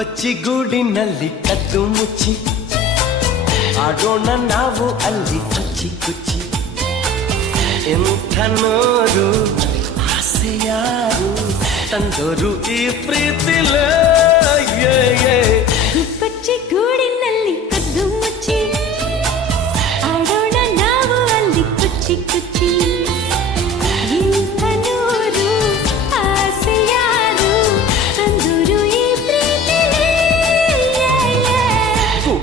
ಬಚ್ಚಿಗೂಡಿನಲ್ಲಿ ಕದ್ದು ಮುಚ್ಚಿ ಆಡೋಣ ನಾವು ಅಲ್ಲಿ ಕುಚ್ಚಿ ಕುಚ್ಚಿ. ಎಂಥ ನೋರು ಆಸೆ ಯಾರು ತಂದೋರು ಈ ಪ್ರೀತಿಲ. ಬಚ್ಚಿಗೂಡಿನಲ್ಲಿ ಕದ್ದು ಮುಚ್ಚಿ ಆಡೋಣ ನಾವು ಅಲ್ಲಿ ಕುಚ್ಚಿ ಕುಚ್ಚಿ. ಎಂಥ ನೋರು ಆಸೆ ಯಾರು ತಂದೋರು ಈ ಪ್ರೀತಿಲೇ.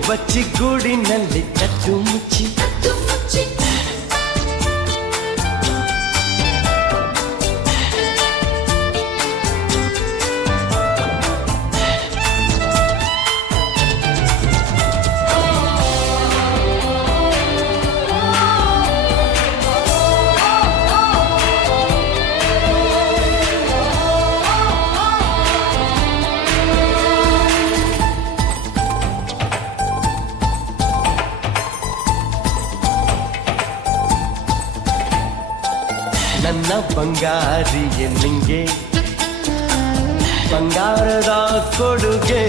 ಬಚ್ಚಿಗೂಡಿನಲ್ಲಿ ಕದ್ದು ಮುಚ್ಚಿ ನನ್ನ ಬಂಗಾರಿಯೇ ನಿಂಗೆ ಬಂಗಾರದ ಕೊಡುಗೆ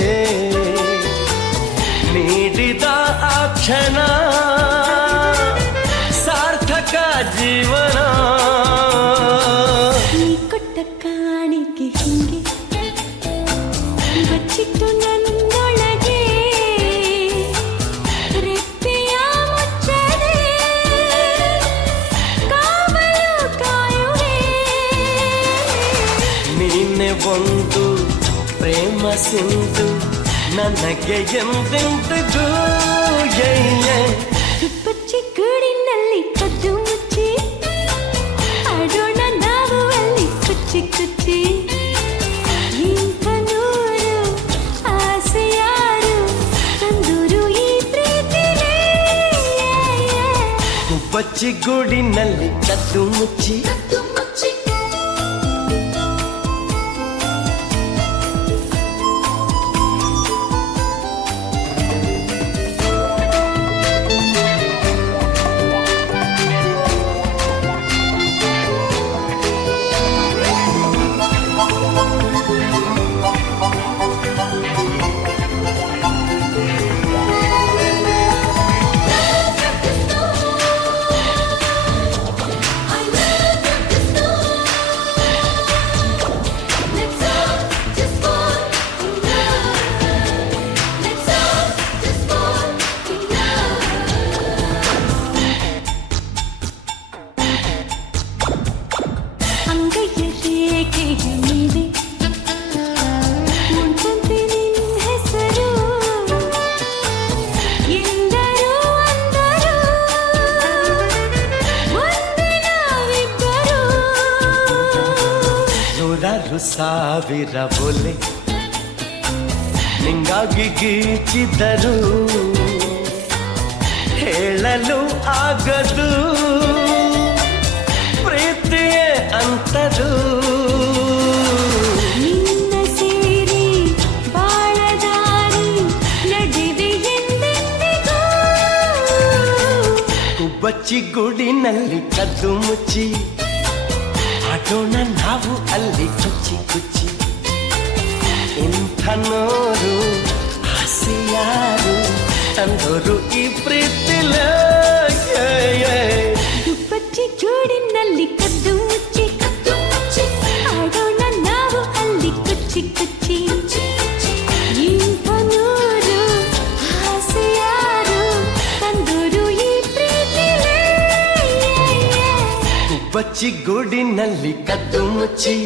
ನೀಡಿದ ಆ ಕ್ಷಣ ಸಾರ್ಥಕ ಜೀವನ. ನೀ ಕೊಟ್ಟ ಕಾಣಿಕೆ ಹಿಂಗೆ ಬಚ್ಚಿಟ್ಟು ನನ್ನೊಳಗೆ ರೆಪ್ಪೆಯ ಮುಚ್ಚದೆ ಕಾವಲು ಕಾಯುವೆ. ನೀನೆ ಒಂದು ಪ್ರೇಮ ಸಿಂಧು ನನಗೆ ಎಂದೆಂದಿಗೂ. ಬಚ್ಚಿಗೂಡಿನಲ್ಲಿ ಕದ್ದು ಮುಚ್ಚಿ ಆಡೋಣ ನಾವು ಅಲ್ಲಿ ಕುಚ್ಚಿ ಕುಚ್ಚಿ. ಇಂಥ ನೂರು ಆಸೆ ಯಾರು ತಂದೂರು ಈ ಪ್ರೀತಿಲೇ. ಬಚ್ಚಿಗೂಡಿನಲ್ಲಿ ಕದ್ದು ಮುಚ್ಚಿ ಸಾವಿರ ಬೋಲೆ ನಿಂಗಾಗಿ ಗೀಚಿದರು ಹೇಳಲು ಆಗದು ಪ್ರೀತಿಯೇ ಅಂತರು. ನಿನ್ನ ಸೇರಿ ಬಾಳದಾರಿ ನಡೆವೆ ಎಂದೆಂದಿಗೂ. ಬಚ್ಚಿಗೂಡಿನಲ್ಲಿ ಕದ್ದು ಮುಚ್ಚಿ ಆಡೋಣ ನಾವು ಅಲ್ಲಿ ಕುಚ್ಚಿ ಕುಚ್ಚಿ. ಇಂಥ ನೋರು ಆಸೆ ಯಾರು ತಂದೋರು ಈ ಪ್ರೀತಿಲ. ಬಚ್ಚಿಗೂಡಿನಲ್ಲಿ ಕದ್ದು ಮುಚ್ಚಿ ಆಡೋಣ ನಾವು ಅಲ್ಲಿ ಕುಚ್ಚಿ ಕುಚ್ಚಿ. ಇಂಥ ನೂರು ಆಸೆ ಯಾರು ತಂದೋರು ಈ ಪ್ರೀತಿಲೇ. ಬಚ್ಚಿಗೂಡಿನಲ್ಲಿ ಕದ್ದು ಮುಚ್ಚಿ